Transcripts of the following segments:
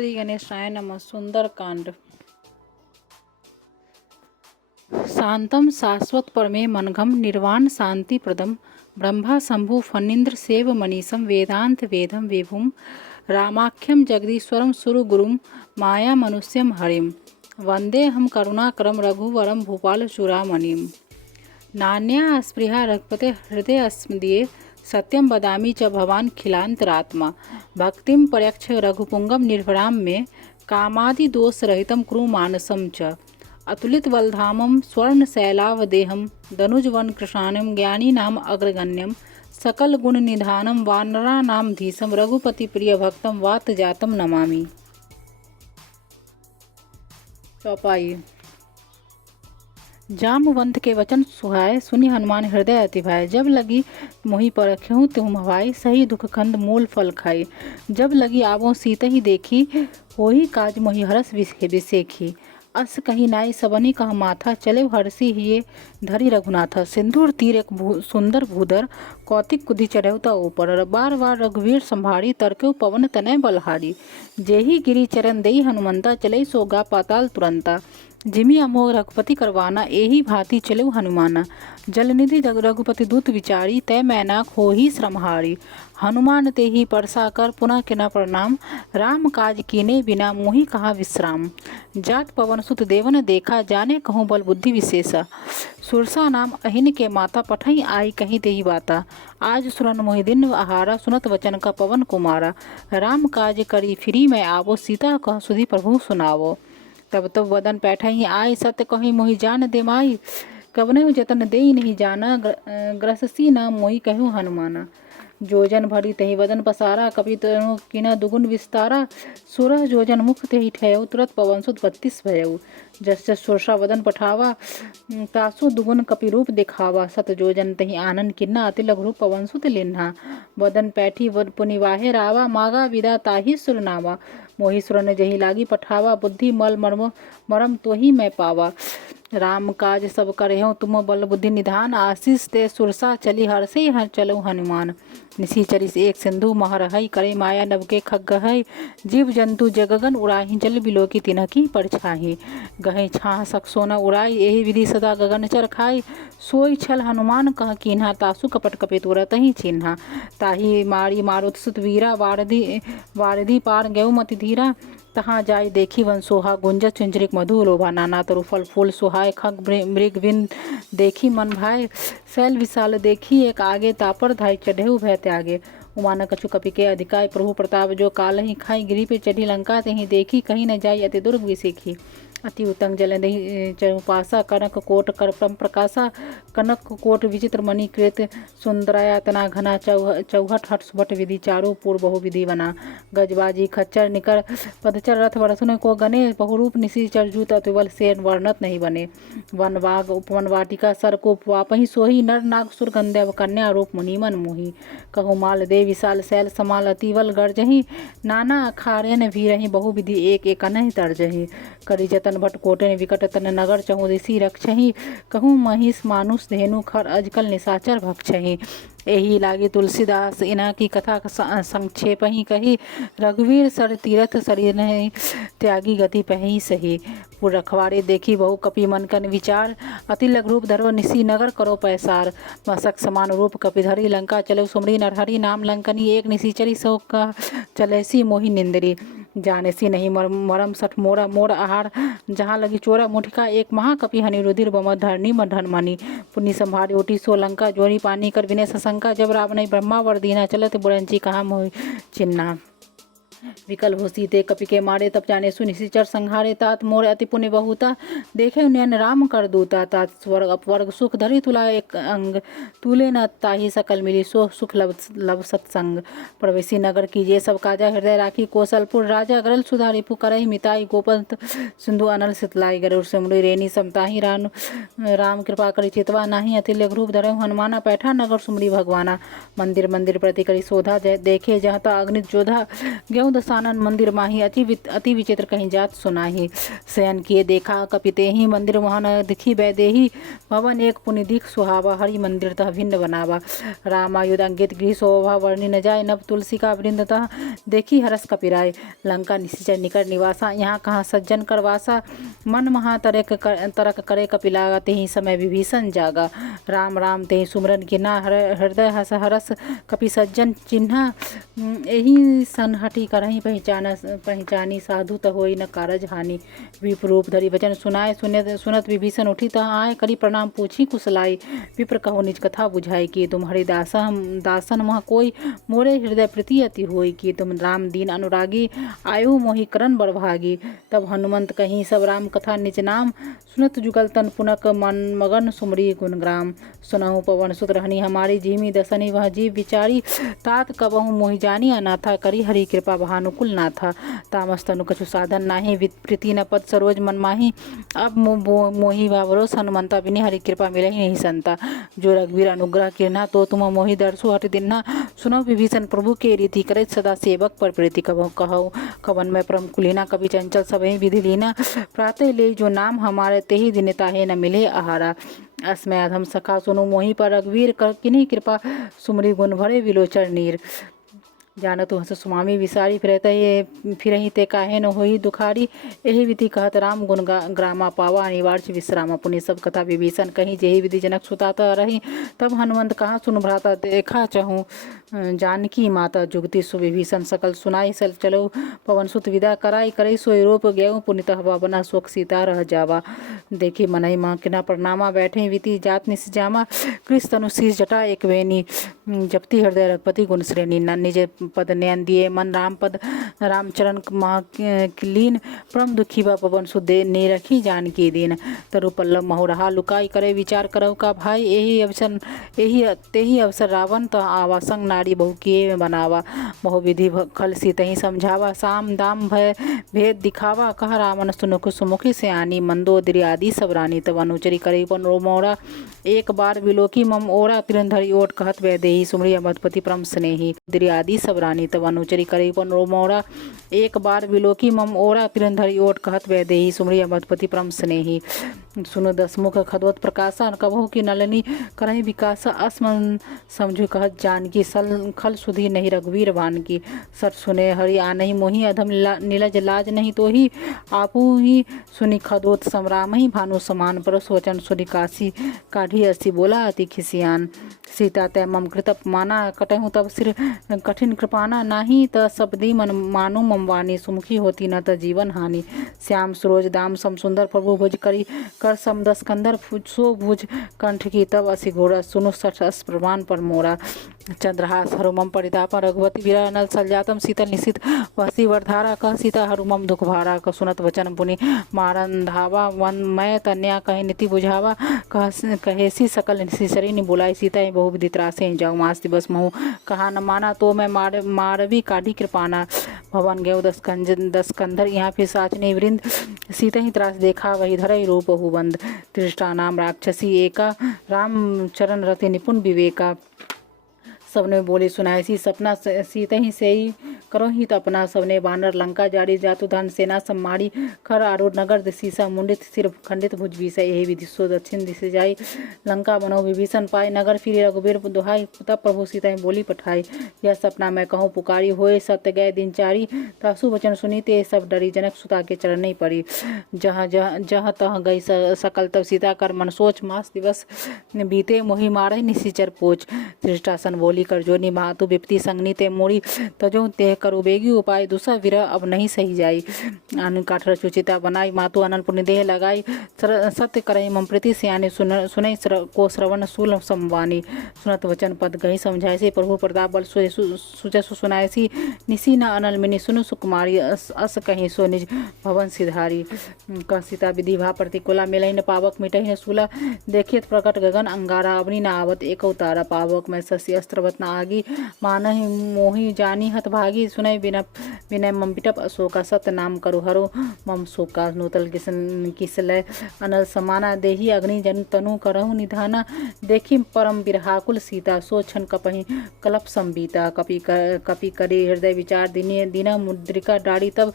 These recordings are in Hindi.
श्री गणेशाय नमः। सुंदरकांड। शांतं शाश्वत परमे मनघम निर्वाण शांति प्रदम ब्रह्मा शंभु फणीन्द्र सेव मनीषम वेदांत वेदम विभुम रामाख्यम जगदीश्वरम सुर गुरुम माया मनुष्यम हरिम वंदे हम करुणाकरम रघुवरम भूपाल चूड़ामणिम नान्या स्पृहा रघुपते हृदय अस्मदीये सत्यम वदामि च भवान खिलांतरात्मा भक्तिम पर्यक्ष रघुपुंगम निर्भराम में कामादि दोष रहितम कुरु मानसम च अतुलित बलधामम स्वर्ण शैलावदेहम दनुजवन कृशानम ज्ञानी नाम अग्रगण्यम सकल गुण निधानम वानरा नाम धीसम रघुपति प्रिय भक्तम वात जातम नमामि। चौपाई। जामवंत के वचन सुहाए सुनि हनुमान हृदय अति भाए जब लगी मोहि परख्यहूँ तुम हवाई सही दुख खंड मूल फल खाई जब लगी आवो सीत ही देखी होही काज मोहि हरस विसेखी अस कही नाई सबनी कह माथा चले हरसी हिये धरी रघुनाथा सिंदूर तीर एक सुंदर भूदर कौतिक कुधि चढ़ौता ऊपर बार बार रघुवीर संभारी तरक्यो पवन तनय बलहारी जेही गिरी चरण देई हनुमंता चले सोगा पाताल तुरंता जिमि अमोघ रघुपति करवाना एही भांति चले हनुमाना जलनिधि रघुपति दूत विचारी तय मैनाक हो ही श्रमहारी हनुमान ते ही परसा कर पुनः किना प्रणाम राम काज कीने बिना मोहि कहा विश्राम जात पवन सुत देवन देखा जाने कहूँ बल बुद्धि विशेषा सुरसा नाम अहिन के माता पठई आई कहीं तेही बाता आज सुरन मोहि दिन आहारा सुनत वचन का पवन कुमारा राम काज करी फिरी मैं आवो सीता कह सुधी प्रभु सुनावो तब वदन पैठही आय सत्य कही मोहि जान दे माई कवनहु जतन देई नहीं जाना ग्रससी न मोहि कहूँ हनुमाना जोजन भरी तही वदन पसारा कपि तनु किना दुगुन विस्तारा 16 जोजन मुख तेही ठहु तुरत पवन सुत 32 भयउ जस जस सुरसा वदन पठावा तासु दुगुन कपि रूप दिखावा सत जोजन तही आनंद किन्ना अति लघु रूप पवन सुत लिन्हा वदन पैठी वद पुनि वाहे रावा मागा विदा ताही सुरनावा मोहि सुरन जही लागी पठावा बुद्धि मल मरम तो ही मैं पावा राम काज सब करहु तुम बल बुद्धि निधान आशीष ते सुरसा चली हरसे हर चलो हनुमान निशी चरिस एक सिंधु महरहई करे माया नव के खग्गहई जीव जंतु जगगन उड़ाही जल बिलोकी तिनकी परछाही गहे छाह सकसोना उड़ाई एही विधि सदा गगन चर खाई सोई छल हनुमान कह कीन्हा तासु कपट कपे तुरत ही चिन्हा ताही मारी मारुत सुत वीरा वारधि पार गौ मति धीरा तहाँ जाय देखी वन सोहा गुंजत चुंचरिक मधु लोभा नाना तरु फल फूल सुहाय खग मृग बिन देखी मन भाई शैल विशाल देखी एक आगे तापर धाई चढ़ेऊ भय त्यागे उमाना कछु कपि के अधिकाय प्रभु प्रताप जो काल ही खाई गिरी पे चढ़ी लंका ते ही देखी कहीं न जाई अति दुर्ग विसेखी अति उत्तंग जलंधि चरुपासा कनक कोट कर परम प्रकाशा कनक कोट विचित्र मणि कृत सुंदरायतना घना चौहट हट सुबट विधि चारु पूर्व बहु विधि बना गजबाजी खच्चर निकर पदचर रथ वरसुन को गने बहुरूप निशी चरजूत अतिबल से वर्णत नहीं बने वन बाग उपवन वाटिका सर को वापही सोही नर नाग सुर गंधर्व कन्या रूप मुनिमन मोही कहु माल दे विशाल शैल समाल अतिवल गर्जही नाना अखारेन भी रही बहु विधि एक एक अनहि तर्जही करी जतन भट कोटन विकट तन नगर चहु ऋषि रक्षही कहूँ महिष मानुष धेनु खर अजकल निशाचर भक्षही एही लागे तुलसीदास इना की कथा संक्षेप ही कही रघुवीर सर तीरथ शरीर त्यागी गति पही सही पुर रखवारे देखी बहु कपि मन कन विचार अति लघु रूप धरो निशी नगर करो पैसार मसक समान रूप कपि धरी लंका चलो सुमरी नरहरि नाम लंकनी एक निशीचरी सो का चलेसी मोहि निंदरी जाने सी नहीं मरम सठ मोरा मोर आहार जहाँ लगी चोरा मुठिका एक महाकपि हनि रुधिर बम धरनी मधन मणि पुण्य संभारी ओटी सो लंका जोरी पानी कर विनय सशंका जब रावण ब्रह्मा वर दीना चलत बुरंची कहा मोह चिन्ना विकल हो सीते कपि के मारे तब जाने सुनिश्चर संहारे तात मोर अति पुण्य बहुता देखे नयन राम कर दूता तात स्वर्ग अपवर्ग सुख धरी तुला एक अंग तुले न ताही सकल मिली सो सुख लब सत्संग प्रवेशी नगर की ये सब काजा हृदय राखी कौशलपुर राजा गरल सुधारी पुकरही मिताई गोपंत सिंधु अनल सितलाई गरुड़ सिमरी रेनी समताही राम कृपा करी चितवा नाही अति लघु रूप धरे हनुमाना पैठा नगर सुमरी भगवाना मंदिर मंदिर प्रति करी शोधा देखे जहता अग्नित जोधा गेहूँ दसानन मंदिर माही अति विचित्र कहीं जात सुनाही। शयन किए देखा कपितेहि मंदिर वहन दिखी बैदेही। भवन एक पुनि दिख सुहावा हरि मंदिर तह भिन्न बनावा। रामायुध अंकित गृह शोभा वर्णि न जाय नव तुलसी का वृंद तह देखी हरस कपिराय। लंका निश्चय निकट निवासा यहाँ कहाँ सज्जन करवासा। मन महा तरक करे कपिला तेहि समय विभीषण जागा। राम राम तेहि सुमरन किन्हा हृदय हस हरस कपि सज्जन चिन्हा। एहि सन हटी करहि पहचानी साधु त होई न कारज हानि। विप्रूप धरि वचन सुनाय सुनत विभीषण उठी तह आय करी प्रणाम पूछी कुशलाई। विप्र कहो निज कथा बुझाई कि तुम दासन मह कोई मोरे हृदय प्रीति अति होई। कि तुम राम दीन अनुरागी आयु मोहि करन बड़भागी। तब हनुमंत कहीं सब राम कथा निज नाम सुनत जुगल तन पुनक मन मगन सुमरी गुणग्राम। सुनहु पवन सुत रहनी हमारी जिमी दसनी वह जीव विचारी। तात कबहु मोहि जानी अनाथा करी हरि कृपा भानुकुल नाथा। तामस तनु कछु साधन नाही प्रीति न पद सरोज मन माही। अब मोहि भावरोस हनुमंता बिनि हरि कृपा मिलहि नहीं संता। जो रघुवीर अनुग्रह किरना तो तुम मोहि दर्शो हट दिन्हा। सुनो विभीषण प्रभु के रीति करे सदा सेवक पर प्रीति। कहु कवन में परम कुलीना कवि चंचल सबहि विधि लीना। प्रातः ले जो नाम हमारे तेहि दिन ताहे न मिले आहारा। अस्मै अधम सखा सुनु मोहि पर रघुवीर किन्हीं कृपा सुमरी गुण भरे विलोचन नीर। जानतु हस सुमामी विसारी फिरहि ते काहे न होई दुखारी। एहि विधि कहत राम गुण ग्रामा पावा अनिवार्य विश्रामा। पुनि सब कथा विभीषण कहीं जेहि विधि जनक सुताता रही। तब हनुमंत कहा सुन भ्राता देखा चहु जानकी माता जुगति सुविभीषण सकल सुनाई सल चलो। पवन सुत विदा कराई करे सोई रूप गेहूँ पुनित हवा बना शोक सीता रह जावा। देखी मनई माँ किना प्रणामा बैठे विधि जात निस जामा। कृष तनु शीश जटा एक वेनी जपति हृदय रघुपति गुण श्रेणी। निज पद नयन दिए मन राम पद रामचरण लीन। परम दुखी बा पवन सुत ने रखी जानकी दीन। तरु पल्लव महु रहा लुकाई करे विचार करहु का भाई। तेहि अवसर रावण त आवा संग नारी बहु किए बनावा। बहु विधि खल सीतहि समझावा साम दाम भय भेद दिखावा। कह रावण सुनुख सुमुखी से आनी मंदोदरी आदि सब रानी। तब अनुचरी करे पन मोरा एक बार विलोकी मम ओरा। तिरंधरी ओट कहत वैदेही सुमरी मधुपति परम स्नेही। दरी आदि सब रानी तब अनुचरी करे पन मोरा एक बार विलोकी मम ओरा। तिरंधरी ओट कहत वैदेही सुमरी मधुपति परम स्नेही। सुनो दसमुख खदोत प्रकाशा कबहु की नलनी करहि विकासा। असमन समझु कहत जानकी खल सुधी नहीं रघुवीर भान की। सट सुने हरि आनहि मोहि अधम नीलज लाज नहीं तो ही। आपू ही सुनि खदोत समराम ही भानु समान। परस वचन सुनि काशी काढ़ी असी बोला अति खिसियान। सीता तै मम कृत अपमाना कटहु तब सिर कठिन कृपाना। नाही त सबदी मन मानु मम वाणी सुमुखी होती न त जीवन हानि। श्याम सुरोज दाम सम सुंदर प्रभु भुज करी कर सम दस कंदर सो भुज कंठ की। तब असी घोड़ा सुनु सठ अस प्रमाण पर मोरा। चंद्रहास हरुमम परिताप रघुवती वीरा नल सलजातम शीतल निशित वसी वरधारा। कह सीता हरुमम दुख भारा क सुनत वचन पुनि मारन धावा। वन मैं तन्या कहे नीति बुझावा। कहेसी सकल निशिचरी नि बुलाई। सीता बहु विधि त्रासे जाऊ मास दिवस महु कहा न माना। तो मैं मारवी काढ़ी कृपाना। भवन गेहु दस कंधर यहाँ फिर साचने वृंद। सीता ही त्रास देखा वही धरई रूप हु बंद। त्रिष्टा नाम राक्षसी एका राम चरण रति निपुण विवेका। सबने बोले सुनाई सी सपना सीत ही से ही करो ही तपना। सबने बानर लंका जारी जातु धन सेना सम्मारी। खर आरूढ़ नगर सीसा मुंडित सिर खंडित भुज बीसा। यही विधि सो दक्षिण दिशा जाई लंका बनो विभीषण पाई। नगर फिर रघुबीर दुहाई तब प्रभु सीता बोली पठाई। यह सपना मैं कहूँ पुकारी होए सत्य गए दिन चारी। तासु वचन सुनीते सब डरी जनक सुता के चरण नहीं पड़ी। जहाँ तह गई सकल तब सीता कर मन सोच। मास दिवस बीते मोहि मारे निशिचर पोच। त्रिष्टासन बोली कर जोनी मातु विपति संगनी ते मोरी। तजो ते करु बेगी उपाय दूसरा विरह अब नहीं सही जाई। आन काठर सुचिता बनाई मातु अनन पुण्य देह लगाई। सत्य करई मम प्रीति सियानी सुनई को श्रवण सूल संवानी। सुनत वचन पद गही समझाए से प्रभु प्रताप बल सुजसु सुनाए सी। निसी न अनल मिनी सुनु सुकुमारी अस कहीं सो निज भवन सिधारी। कह सीता विधि भा प्रतिकूला मिलई न पावक मिटही न सूला। देखियत प्रकट गगन अंगारा अवनी न आवत एक उतारा। पावक में शशि अस्त्र न आगी मानहि मोहि जानी हत भागी। सुनय बिना विनय मम बिटप अशोका सत नाम करो हरो मम शोका नूतल किसलय अनल समाना देही अग्नि जन तनु करहु निधाना देखी परम बिरहाकुल सीता सो छन कपहि कलप संबीता कपि करे हृदय विचार दीना मुद्रिका डाड़ी तब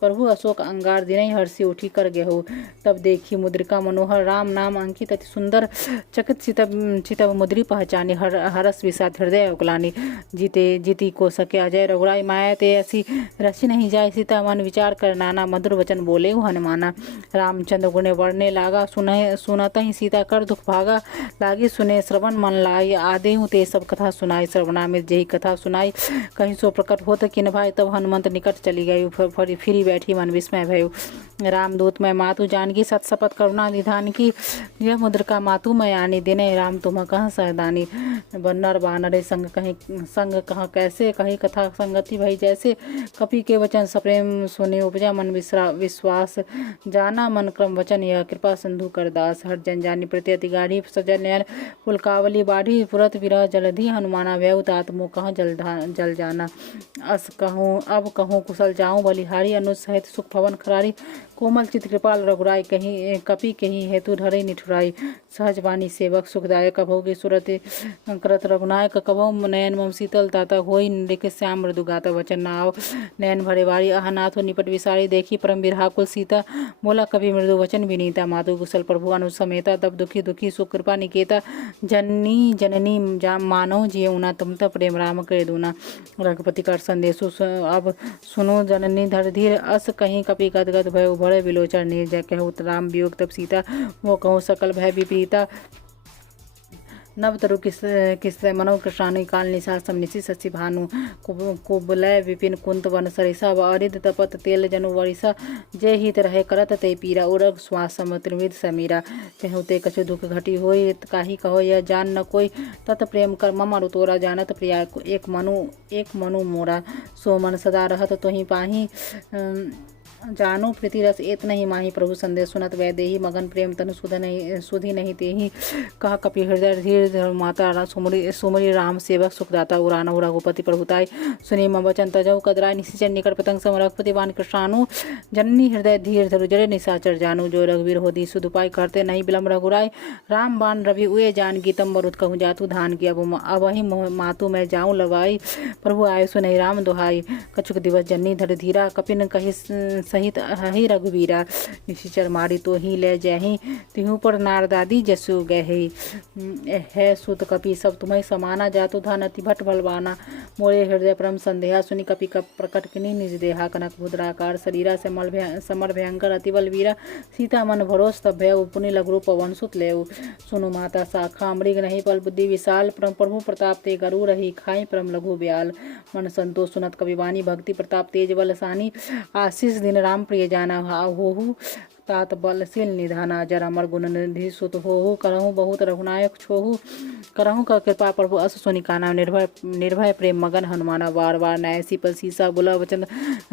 प्रभु अशोक अंगार दिनई हर्षि उठी कर गेहु तब देखी मुद्रिका मनोहर राम नाम अंकित अति सुंदर चकित चितब मुद्री पहचानी हरस विषाद हृदय उकलानी जीती को सके अजय रघुराई माया ते ऐसी रसी नहीं जाए सीता मन विचार कर नाना मधुर वचन बोले हनुमाना रामचंद्र गुणे वर्णे लागा सुनत ही सीता कर दुख भागा लागी सुने श्रवण मन लाई आदे ते सब कथा सुनाई श्रवणामित जही कथा सुनाई कहीं सो प्रकट होत किन भाई तब हनुमंत निकट चली गई फिरी बैठी मन विस्मय भयो रामदूत मैं मातु जानकी सत सपत करुणा निधान की यह मुद्रिका मातु मैं आनी दिने राम तुम कहाँ सहदानी बन्नर बानरे संग कहाँ कैसे कही कथा संगति भई जैसे कपि के वचन सप्रेम सुने उपजा मन विश्वास जाना मन क्रम वचन यह कृपा सिंधु कर दास हर जन जानी प्रति अति गाढ़ी सजन नयन पुलकावली बाढ़ी पुरत विरह जलधि हनुमाना व्यव तात मुँह कहाँ जल जाना अस कहूँ अब कहूँ कुशल जाऊँ बलिहारी अनुज सहित सुख भवन खरारी कोमल चित कृपाल रघुराई कहीं कपि कहीं हेतु धरे निठुराई सहज वाणी सेवक सुखदायक भोगे सुरत करत रघुनायक कबो नयन मम शीतल ताता होई लिखे श्याम मृदु गाता वचन नाव नयन भरे वारी अहनाथो निपट विसारी देखी परम बिरहाकुल सीता बोला कवि मृदु वचन विनीता मातु कुशल प्रभु अनु समेता तब दुखी दुखी सुख कृपा निकेता जननी जाम मानव जिये उना तुम तब प्रेम राम कर दूना रघुपति कर संदेशु अब सुनो जननी धर धीर अस कहीं कपि गदगद भय बड़े विलोचन निर्जय कहूँ राम वियोग तब सीता वो कहूँ सकल भय विपरीता नव तरु किस मनो कृष्णानु काल निशा समनिशि शशि भानु कुबलय विपिन कुंत वन सरिसा व अरिद तपत तेल जनु वरिसा जय हित रहे करत ते पीरा उरग श्वास सम त्रिविध समीरा कहूँ ते कछु दुख घटी होय काही कहो यह जान न कोई तत प्रेम कर मम रुतोरा जानत प्रिया एक मनु मोरा सो मन सदा रहत तोहि पाही जानो प्रीति रस एत नहीं माही प्रभु संदेश सुनत वै देही मगन प्रेम तनु सुधी नहीं तेही कहा कपि हृदय धीर माता सुमरी राम सेवक सुखदाता उराना रघुपति प्रभुताई सुनी मम वचन तजऊ कदराय निशिचर निकट पतंग सम रघुपति वान कृष्णानु जननी हृदय धीर धरु जरे निशाचर जानू जो रघुवीर होदी सुदुपाय करते नहीं बिलम रघुराय राम बाण रवि उए जान गीतम मरुत कहूँ जातु धान की अब वही मातु मैं जाऊँ लवाई प्रभु आय सुनहि राम दोहाई कछुक दिवस जननी धर धीरा कपिन कही सहित हहि रघुवीरा निशिचर मारी तो ही ले जही तिहु पर नारदादी जसु गहे है सुत कपि सब तुम्हें समाना जातु धान अति भट बलवाना मोरे हृदय परम संदेहा सुनि कपि कप प्रकट किनी निज देहा कनक मुद्राकार शरीरा समर भयंकर अति बलवीरा सीता मन भरोस तब भय पुनि लघु पवन सुत लेव सुनु माता शाखा मृग नहीं पल बुद्धि विशाल प्रभु प्रताप ते गरु रही खाई परम लघु ब्याल मन संतोष सुनत कविवानी भक्ति प्रताप तेज बल सानी आशीष दिन राम प्रिय जाना होहु तात बलशील निधाना जर अमर गुण निधि सुत होहु करहु बहुत रघुनायक छोहु करहु का कृपा प्रभु अस सुनि काना निर्भय प्रेम मगन हनुमाना बार बार न्यायसी पर सीसा बुला वचन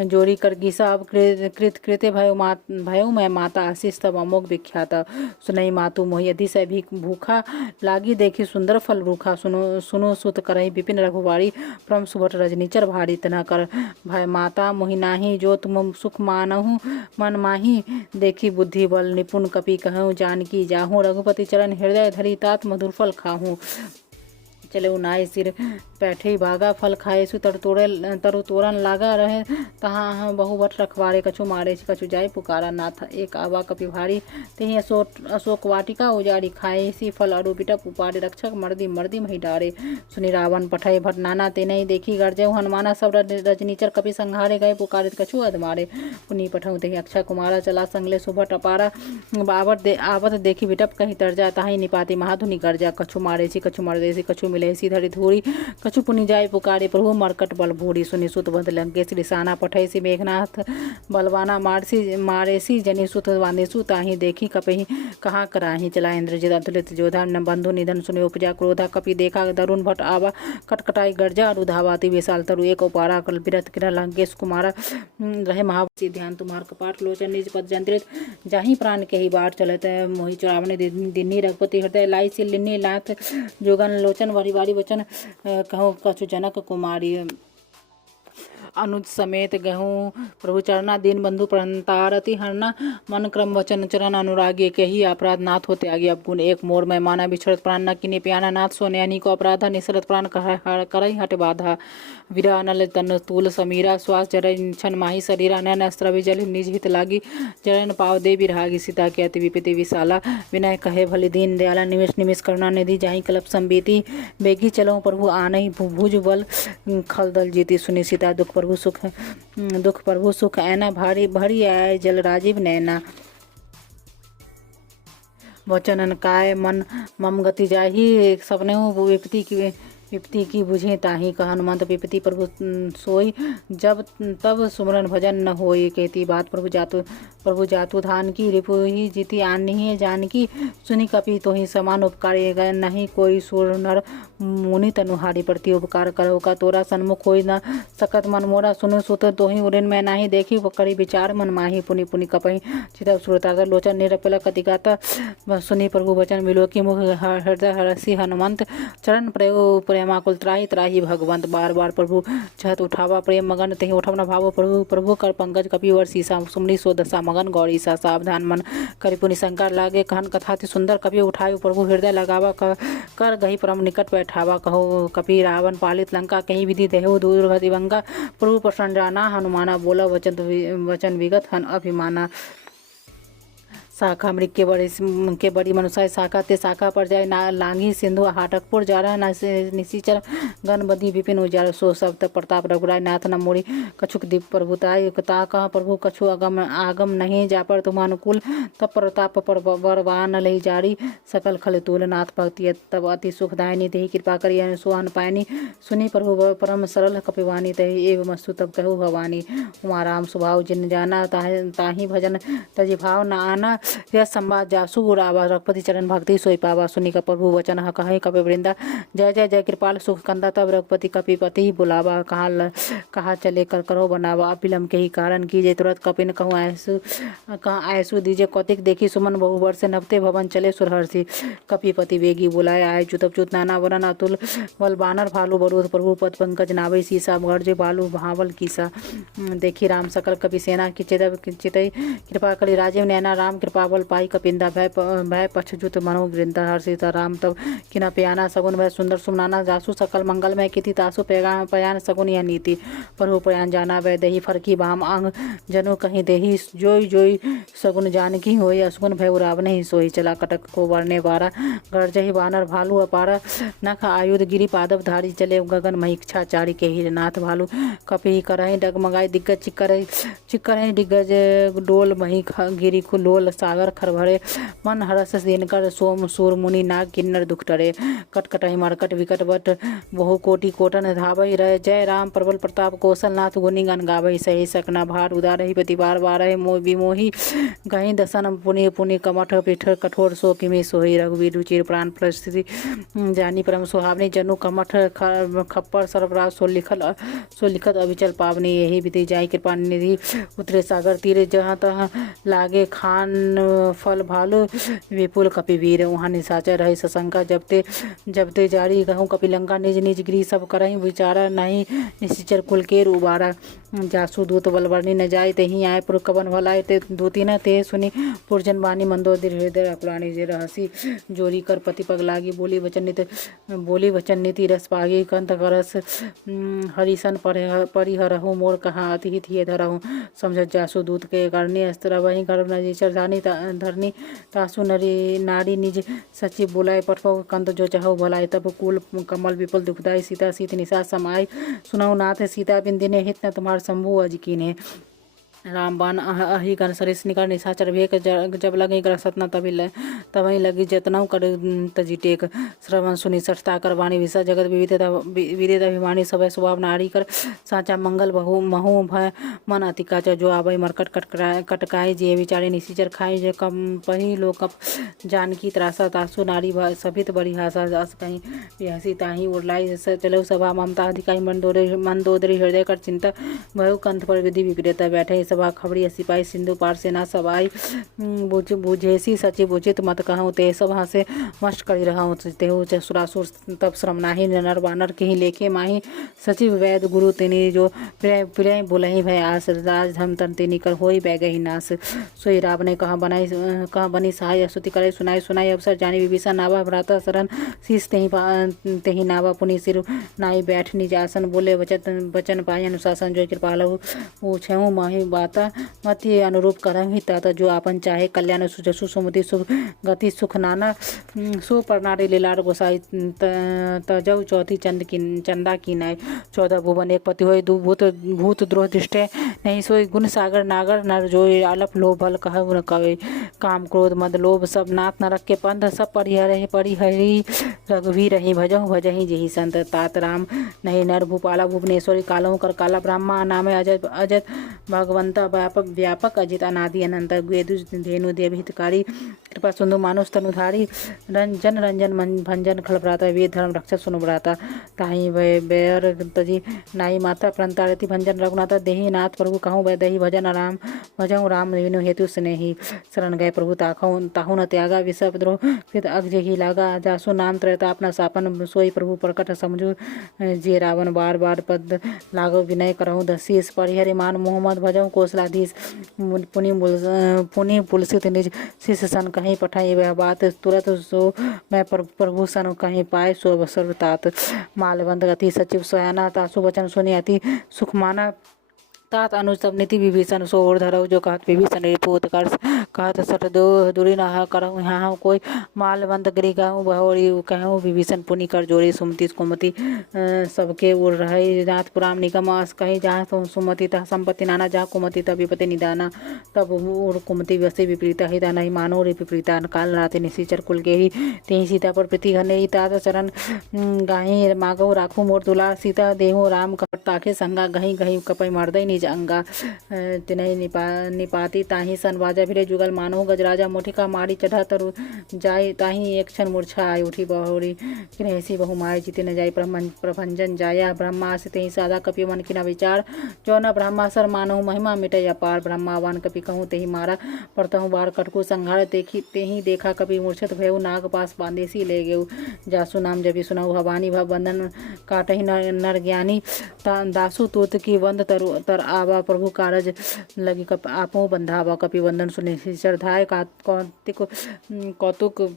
जोरी कर गीसा अब कृत्य भयो मैं माता आशीष तब अमोघ विख्याता सुनई मातु मोहि अधिशय भी भूखा लागी देखी सुंदर फल रूखा सुनो सुत करही विपिन रघुवारी परम सुभट रजनीचर भारी तना कर भय माता मोहि नाही जो तुम सुख मानहु मन माही देखी बुद्धि बल निपुण कपि कहूँ जानकी जाहूँ रघुपति चरण हृदय धरी तात मधुर फल खाहूँ चले उनाई सिर बैठे भागा फल खाए सु तरु तोरन लागा रहे तहाँ बहुवट रखवारे कछु मारे कछु जाय पुकारा नाथ एक आवा कपि भारी तेहि अशोक वाटिका उजाड़ी खाए सी फल अरु बिटप उपारे रक्षक मर्दी मही डारे सुनि रावण पठय भट नाना ते नहीं देखी गर्जय हनुमाना सब रजनीचर कपि संहारे गए पुकारित कछु अधमारे पुनि पठऊ तेहि अक्षय कुमारा चला संगले सुभट अपारा आवत देखी बिटप कहीं तरजा ताही निपाति महाधुनि गर्जा कछु मारे कछु मर्देसी कछु मिले सी धरि धूरी कछु पुनि जाय पुकारे प्रभु मरकट बल भूरी सुनि सुत बंध लंकेश रिसाना पठैसी मेघनाथ बलवाना मारेसी जनि सुत वांदेसु ताही देखी कपहि कहाँ कराही चला इंद्रजित अतुलित जोधा न बंधु निधन सुनि उपजा क्रोधा कपि देखा दरुण भट आवा कटकटाई गर्जा रुधावाति विशाल तरु एक उपारा कल बिरत किरा लंकेश कुमारा रहे महावसी ध्यान तुम्हार कपाट लोचन निज पद जंत्रित जाही प्राण के ही बाट चलत मोहि चुरावने दिन्नी रघुपति हृदय लाई सी लिन्नी लात जोगन लोचन वारी वचन कहो कछु जनक कुमारी अनुज समेत गेहूँ प्रभु चरना दीन बंधु प्रणतारति हरना मन क्रम वचन चरण अनुरागी के ही अपराध नाथ होते आगे अब गुण एक मोर मैं माना बिछड़त प्राण न किने प्याना नाथ सोने अनिको अपराधा निसरत प्राण करई हट बाधा वीरा अनल तन तूल समीरा श्वास जरन छन माही शरीरा नैन अस्त्र विजल निज हित लागी जरन पाव दे बिरहागी सीता के अति विपति विशाला विनय कहे भली दीन दयाला निमिष निमिष करुणा निधि जाहि कलप संबीति बेगी चलो प्रभु आनहि भुज बल खलदल जीती सुनी सीता दुख प्रभु सुख ऐना भारी भरी आय जल राजीव नैना वचनन काय मन मम गति जाही सपने विपत्ति की बुझे ताही कह हनुमंत विपत्ति प्रभु सोई जब तब सुमरन भजन न होई कहती बात प्रभु जातु धान की रिपुहि जीती आनी जानकी सुनी कपि तो ही समान उपकार नहीं कोई सुर नर मुनि तनुहारी प्रति उपकार करो का तोरा सन्मुख होई न सकत मन मोरा सुनो सुत तो ही उड़न मैं नाही देखी करी विचार मन माही पुनि पुनि कपहि चितव सुरता लोचन निरपल कतिगाता सुनी प्रभु वचन मिलो की मुख हृदय हरसी हनुमंत चरण प्रयोग प्रेमाकुल त्राही त्राही भगवंत बार बार प्रभु छत उठावा प्रेम मगन तही उठव न भावो प्रभु कर पंकज कपि वर सीसा सुमनी सो दशा मगन गौरी सा सावधान मन करि पुनि शंकर लागे कहन कथा ति सुंदर कपि उठायो प्रभु हृदय लगावा कर गही परम निकट बैठावा कहो कपि रावण पालित लंका कहीं विधि देहो दूर गति वंगा प्रभु प्रसन्न जाना हनुमाना बोला वचन विगत हन अभिमाना शाखा मृग के बड़ी मनुष्य शाखा ते शाखा पर जाए ना लांगी सिंधु हाटकपुर जा रहा ना निशिचर गण बदी विपिन उजार सो सब तक प्रताप रघुराय नाथ न मोड़ी कछुक दीप प्रभुताय ता कह प्रभु कछु आगम नहीं जा पर तुम अनुकूल तब प्रताप पर बरवान लही जारी सकल खल तूल नाथ भक्ति तब अति सुखदायनी तेहि कृपा करी सुहान पायनी सुनी प्रभु परम सरल कपिवानी तहि एव मस्तु तब कहु भवानी उमा राम स्वभाव जिन जाना ताही भजन तजि भाव न आना यह संवाद जासु उड़ावा रघुपति चरण भक्ति सोई पावा सुनी का प्रभु वचन कहे कपि वृंदा जय जय जय कृपाल सुख कंदा तब रघुपति कपिपति ही बुलावा कहा चले कर करो बनावा अपिलम के ही कारण की जय तुरंत कपिन कहूँ ऐसु दीजे कौतिक देखी सुमन बहु वर्ष नवते भवन चले सुरहर्षि कपिपति वेगी बुलाए आए चुतप चुत नाना वरन अतुल बल बानर भालू बरूद प्रभु पद पंकज नावे सीसा गर्जे बालू भावल कीसा देखी राम सकल कपि सेना की चितई कृपा करी राजीव नैना राम कृपा बल पाई कपिंदा भय पछजुत मनो गृंदा हर्षिता राम तब किना प्याना सगुन भय सुंदर सुमनाना जासु सकल मंगल में किति तासु पयान सगुन या नीति प्रभु प्रयान जाना वै दही फरकी बाम अंग जनु कहीं देही जोई जोई सगुन जानकी होई असगुन भय उरावने ही सोई चला कटक को वर्णे बारा गर्जहि बानर भालू अपारा नख आयुध गिरी पादव धारी चले गगन महिक्षा चारी के ही नाथ भालू कपि करहि डगमगाई दिग्गज चिक्कर दिग्गज डोल मही गिरी खुलोल सागर खरभरे मन हरस दिनकर सोम सूर मुनि नाग किन्नर दुख टरे कटकटहि मरकट विकट बट बहु कोटि कोटन धावहि रहे जय राम प्रबल प्रताप कौशल नाथ गुनि गन गावहि सही सकना भार उदारहि प्रति बार बारहि मोह विमोहि गहि दसन पुनि पुनि कमठ पीठ कठोर सो किमि सोहि रघुवीर रुचिर प्राण प्रस्थिति जानी परम सुहावनी जनु कमठ खप्पर सरबराज सो लिखत अविचल पावनी यही विधि जाई कृपा निधि उतरे सागर तीरे जहाँ तहाँ लागे खान फल भालू विपुल कपिवीर वहाँ निशाचर रही सशंका जबते जारी कहूँ कपिलंका निज निज गृह सब करही विचारा नहीं निशिचर कुल केर उबारा जासु दूत बलवर्णी न जाय तेहि आए पुर कवन भलाय ते दूती न ते सुनी पुरजन बानी मंदोदर हृदय अकुलानी जे रहसी जोरी कर पति पग लागी बोली वचन नीति रस पागी कंत करस हरिसन परिहरहु मोर कहाँ अति थिए धरहु समझ जासु दूत के करनी अस्त्र वही गर्भ नजीचर धरनी तासु नारी निज सचिव बुलाए पठो कंत जो चाहो भलाए तब कुल कमल विपुल दुखदाई सीता सीत निशा समाय सुनौ नाथ सीता बिंदिने हित न तुम्हार शंभु अजकीने राम बाण अहि गण सरिस निकर निशाचर भेक जब लगे कर सतना तभी लगी जतनऊ कर तजी टेक श्रवण सुनि सठता कर वाणी विषा जगत विदित अभिमानी सब स्वभाव नारी कर साचा मंगल बहु महु भय मन अतिकाच जो आबई मरकट कटकाय जे विचारे निशिचर खाई जे कम पही लोक जानकी त्रासा तासु नारी सभित बड़ी हासा अस कहीं बिहसी ताही उड़लाई चलो सभा ममता अधिकाई मंदोदरी हृदय कर चिंता भयु कंथ पर विधि विक्रेता बैठे सभा खबरी सिपाही सिंधु पार सेना सवाई बुझेसी सचिव उचित मत कहूँ ते सब हंसे मस्त करी रहूँ तेहु सुरासुर तब श्रम नाही नर बानर के ही लेखे माही सचिव वैद गुरु तेनी जो प्रिय बोलही भय आस राज धम तन तेनी कर होई बैगही नास सोई राव ने कहा बनी सहाय स्तुति करे सुनाई अवसर जानी विभीषण नावा भ्राता शरण शीस तेही नावा पुनि सिर नाई बैठ निज आसन बोले वचन पाई अनुशासन जो कृपालु पूछऊ माही बाता मति अनुरूप करम ही तात जो आपन चाहे कल्याण सुजसु सुमति शुभ गति सुख नाना सो प्रणारी लीलार गोसाई तजऊ चौथी चंदा की नाय 14 भुवन एक पति होय दु भूत द्रोह दृष्टे नहीं सोई गुण सागर नागर नर जोई आलप लोभ बल कहु न कवे काम क्रोध मद लोभ सब नाथ नरक के पंथ सब परिहरी रघुवीर रही भजही जेहि संत तात राम नहीं नर भूपाला भुवनेश्वरी कालहु कर काला ब्रह्मा नामे अजत भगवंता व्यापक अजित अनादि अनंत वेदु धेनु देव हितकारी कृपा सुंदु मानुष तनुधारी रंजन भंजन खल भ्राता वेद धर्म रक्षक सुनु भ्राता ताही बैर तजी नाई माता प्रणतारति भंजन रघुनाथ देही नाथ प्रभु कहूँ वै दही भजन राम भजऊ राम विनु हेतु स्नेही शरण गए प्रभु ताहु न त्यागा विषप द्रोह फिर अग्ज ही लागा जासु नाम त्रयता अपना सापन सोई प्रभु प्रकट समझू जे रावण बार पद लागो विनय करहु दशीस परिहरि मान मोहम्मद भजऊ कौशलाधीश पुनि पुलसित निज शिष्य सन कहीं पठाई वह बात तुरंत सो मैं प्रभु सन कहीं पाए सो अवसर तात मालवंत गति सचिव सोयाना तासु वचन सुनि अति सुख माना तात अनुज सब नीति विभीषण सोर धरऊ जो कहत विभीषण रिपोत कर कहत सट दो दूरी न करहु यहाँ कोई मालवंत गिरी गाँव बहोरी कहूँ विभीषण पुनि कर जोड़ी सुमति कुमति सबके उड़ रहे नाथ पुराम निगम अस कहीं जहाँ सुमति तह संपत्ति नाना जहाँ कुमति तब विपति निदाना तब उड़ कुमति वसे विपरीता हिता नहीं मानो रे विपरीता काल राते निशिचर कुल के ही तेही सीता पर प्रीति घने ही तात चरण गाही मागो राखू मोर दुलार सीता देहो राम कपट ताके संगा गही गही कपई मर्दई निज अंगा तिनहि निपाती ताही सन बाजा भिरे जुगल मानो गजराजा मोटिका मारी चढ़ा तरु जाय ताही एक क्षण मूर्छा आई उठी बहोरी किन्हेसी बहु माय जीते न जाय प्रभंजन जाया ब्रह्मास तेहि सादा कपि मन किना विचार जो न ब्रह्मासर मानहु महिमा मिटे अपार ब्रह्मावान कपि कहूँ तेहि मारा परतहु बार कटकु संहार तेहि देखा कपि मूर्छत भयउ नाग पास बांदेसी ले गेउ जासु नाम जबि सुनहु भवानी भव बंधन काटहि नर ज्ञानी दासु तूत की वंद तर आवा प्रभु कारज लगी आपो बंधावा कपि वंदन सुनि श्रद्धाय कौतुक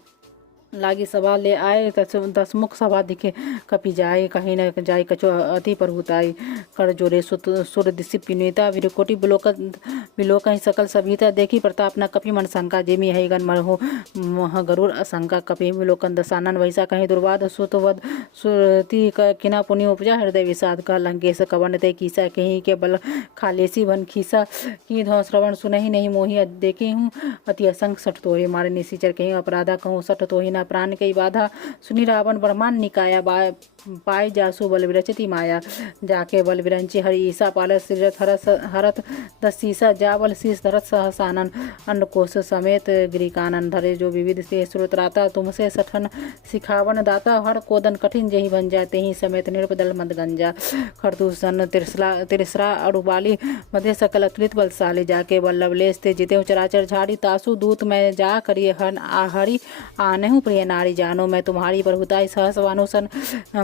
लागी सभा ले आए दसमुख सभा दिखे कपि जाए कहीं न जाए कछो अति प्रभुताई कर जोरे सुर दिशि पिनेता विरकोटि बिलोक सकल सभीता देखी प्रताप न कपि मन शंका जेमी है गन मरहो मह गरुड़ असंका कपि बिलोकन दसानन वैसा कहीं दुर्वाद सुतवद सुरति किना पुण्य उपजा हृदय विषाद का लंकेश कवन ते कीसा कहीं के बल खालेसी बन खीसा की धौ श्रवण सुनहि नहीं मोहि देखे हूँ अति असंग सठ तोहे मारे निशिचर कहीं अपराधा कहूँ सठ तोहि प्राण कई बाधा सुनि रावण ब्रह्मांड निकाया पाए जासु बल विरचति माया जाके बल विरंची हरि ईसा पाल सृजत हरत दशीसा जा बल शीस धरत सहसानन अन्नकोश समेत गिरिकानन धरे जो विविध से श्रोत्राता तुमसे सठन सिखावन दाता हर कोदन कठिन जही बन जाते ही समेत निर्बदल मद गंजा खरदूषण तिरसरा अड़ुबाली मध्य सकल अतुलित बलशाली जाके बल्लभलेस ते जिते चराचर झाड़ी तासु दूत मैं जा करिए हन आहरी आनहु प्रिय नारी जानो मैं तुम्हारी प्रभुताई सहस वानुसन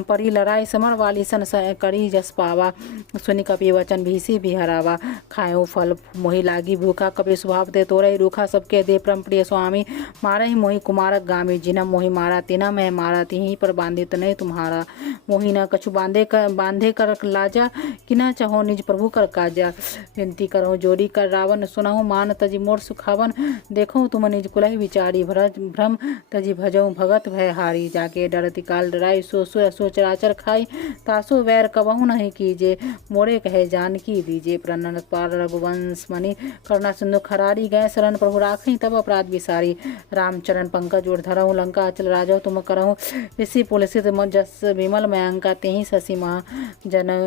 परी लड़ाई समर वाली सन करी जस पावा सुनि कपि वचन भीसी भी हरावा खायो फल मोहि लागी भूखा कपि स्वभाव दे तोरई रूखा सबके दे परम प्रिय स्वामी मारा ही मोहि कुमारक गामी जिन्ह मोहि मारा तिना मैं मारा तिही पर बांधित नहीं तुम्हारा मोहि न कछु बांधे कर लाजा कि न चाहो निज प्रभु कर काजा विनती करो जोड़ी कर रावण सुनहु मान तजी मोर सुखावन देखो तुम निज कुलहि विचारी भ्रम तजी भजऊ भगत भय हारी जाके डरति काल डराई सो चराचर खाई तासो वैर कबहु नहीं कीजे मोरे कहे जानकी दीजे प्रणन पार रघुवंश मणि करुणा सिंधु खरारी गए शरण प्रभु राखी तब अपराध विसारी रामचरण पंकज जोड़ धरहु लंका अचल राजो तुम करहु ऋषि पुलसित जस विमल मैं अंका तेहि शशि महा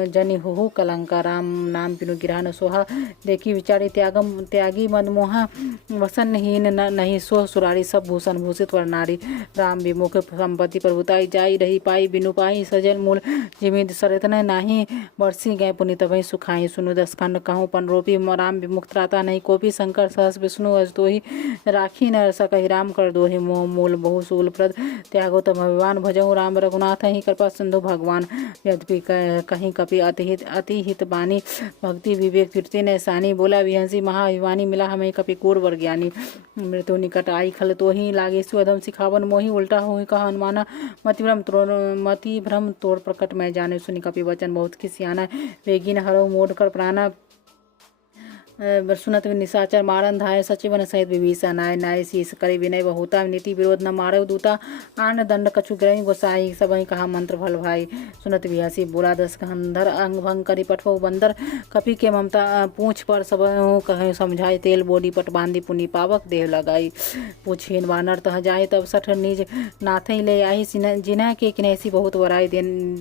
जनि हुहु कलंका राम नाम बिनु गिरहन सोहा देखी विचारी त्यागी मनमोहा वसनहीन नहीं सोह सुरारी सब भूषण भूषित वर नारी राम विमुख संपत्ति प्रभुताई जाई रही पाई बिनु पाई जाई सजल मूल जिमिद सरतन नाही बरसी गए पुनित भई सुखाई सुनु दसखंड कहूँ पन रोपी राम विमुक्त राता नहीं कोपी शंकर सहस विष्णु अज तोहि राखी न सकहि राम कर दोहि मोह मूल बहु सूल प्रद त्यागो तम भगवान भजऊ राम रघुनाथ ही कृपा सिंधु भगवान यद्यपि कहीं कपि अति हित बानी भक्ति विवेक कीर्ति ने सानी बोला विहंसी महाभिवानी मिला हमें कपि कूर वर ज्ञानी मृत्यु निकट आई खल तो ही लागे सुअधम सिखावन मोही उल्टा हो कहा हनुमाना मति भ्रम तोड़ प्रकट में जाने सुनी कपि वचन बहुत खिसियाना वेगिन हरो मोड़ कर प्राणा सुनत निशाचर मारन धाय सचिवन सहित विभीषण नाय नाय शीस करी विनय बहुता नीति विरोध न मारव दूता आन दंड कछु ग्रही गोसाई सबही कहा मंत्र फल भाई सुनत विहसी बोला दस कंधर अंग भंग करी पटफो बंदर कपि के ममता पूछ पर सब कहे समझाई तेल बोली पट बांधी पुनि पावक देह लगाई पूछीन वानर तह जाए तब सठ निज नाथ ले आई जिन्ह के किनेसी बहुत वराई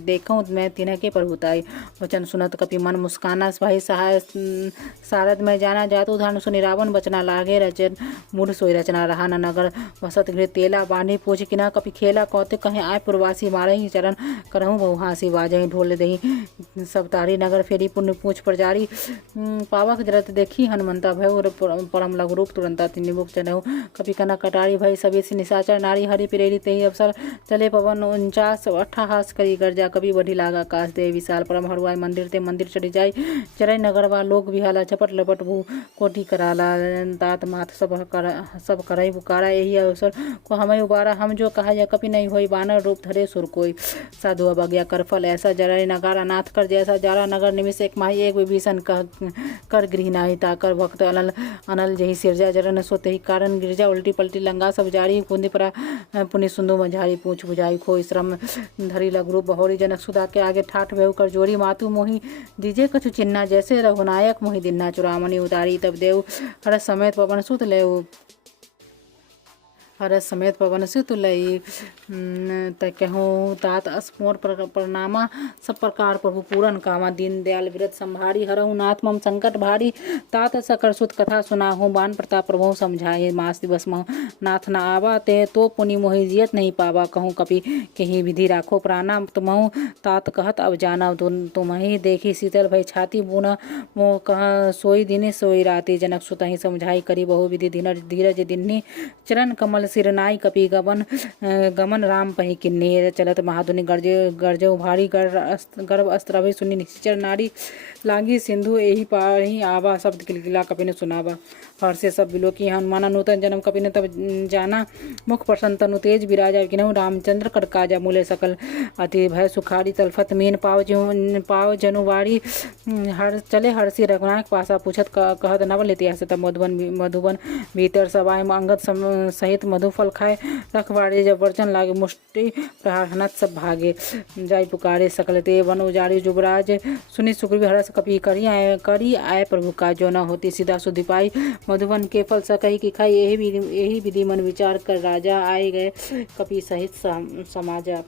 देखूं मैं तिन्ह के प्रभुताई वचन सुनत कपि मन मुस्काना भाई सहाय सारद में जाना जातु धन सुनि रावण बचना लागे रचन मूढ़ सोई रचना रहा न नगर वसत गृह तेला बांधी पूछ किना कपि खेला कौते कहे आय पुरवासी मारे ही चरण करहूँ बहु हासी बाजही ढोल दही सब तारी नगर फेरी पुण्य पूछ पर जारी पावक जरत देखी हनुमंता भय परम लघु रूप तुरंता निमुख चनहु कपि कनक कटारी भई सभी निशाचर नारी हरि पिरेरी तेही अवसर चले पवन 49 अट्ठाहास करी गर्जा कभी बढ़ी लागा काश दे विशाल परम हरुआई मंदिर ते मंदिर चढ़ी जाई चरई नगर वा लोग बिहाला झपट लपट भू कोटि कराला तात माथ सब करई बुकारा यही अवसर को हमें उबारा हम जो कहा या कभी नहीं होई बानर रूप धरे सुर कोई साधु अवज्ञा कर फल ऐसा जरई नगारा नाथ कर जैसा जारा नगर निमिष एक माही एक विभीषण कर गृह नाही ताकर भक्त अनल अनल जही सिरजा जरन सोते ही कारण गिरजा उल्टी पलटी लंगा सब जारी कुंदी परा पुनि सुंदो मझारी पूछ बुझाई खोई श्रम धरी लघु बहोरी जनक सुधा के आगे ठाठ भेव कर जोरी मातु मोही दीजे कछु चिन्ना जैसे रघुनायक मोहि दिन्ना चुरामणि उतारी तब देव हर समेत पवन सुत ले हर समेत पवन सुत लई कहूँ तात अस्मोर प्रणामा सब प्रकार प्रभु पूरन कामा दीन दयाल विरत संभारी हरहु नाथ मम संकट भारी तात सकर सुत कथा सुना हूँ बान प्रताप प्रभु समझाए मास दिवस मह नाथ न आवा ते तो पुनि मोहि जियत नहीं पावा कहूँ कपि कहीं विधि राखो प्राणा तुमहु तात कहत अब जाना तुम्हि देखी शीतल भई छाती बुना मोह कह सोई दिन सोई राति जनक सुत ही समझाई करी बहु विधि धीरज दिन्नी चरण कमल सिरनाई कपि गमन राम पही किन्नी चलत महाधुनि गर्जो भारी गर्भ अस्त्र अभि सुनी निश्चर नारी लागी सिंधु यही पाही आवा शब्द किलकिला कपि ने सुनावा हर्षे सब बिलो की हनुमाना नूतन जन्म कपि ने तब जाना मुख प्रसन्न तनु तेज विराजा किनहु रामचंद्र कटकाजा मूले सकल अति भय सुखारी तलफत मीन पाव जनुवारी हर चले हर्षि रघुनाथ पासा पूछत कहत नवल इतिहास तब मधुबन भीतर सभाए अंगद सहित मधुफल खाए रखवाड़ी जब वर्जन लागे मुष्टि प्रहार हनत सब भागे जाय पुकारे सकल ते वन उजारी जुबराज सुनि सुग्रीव हरस कपि करी आए प्रभु का जो न होती सीधा सुधि पाई मधुबन के फल सकही की खाई यही विधि मन विचार कर राजा आए गए कपि सहित समाजा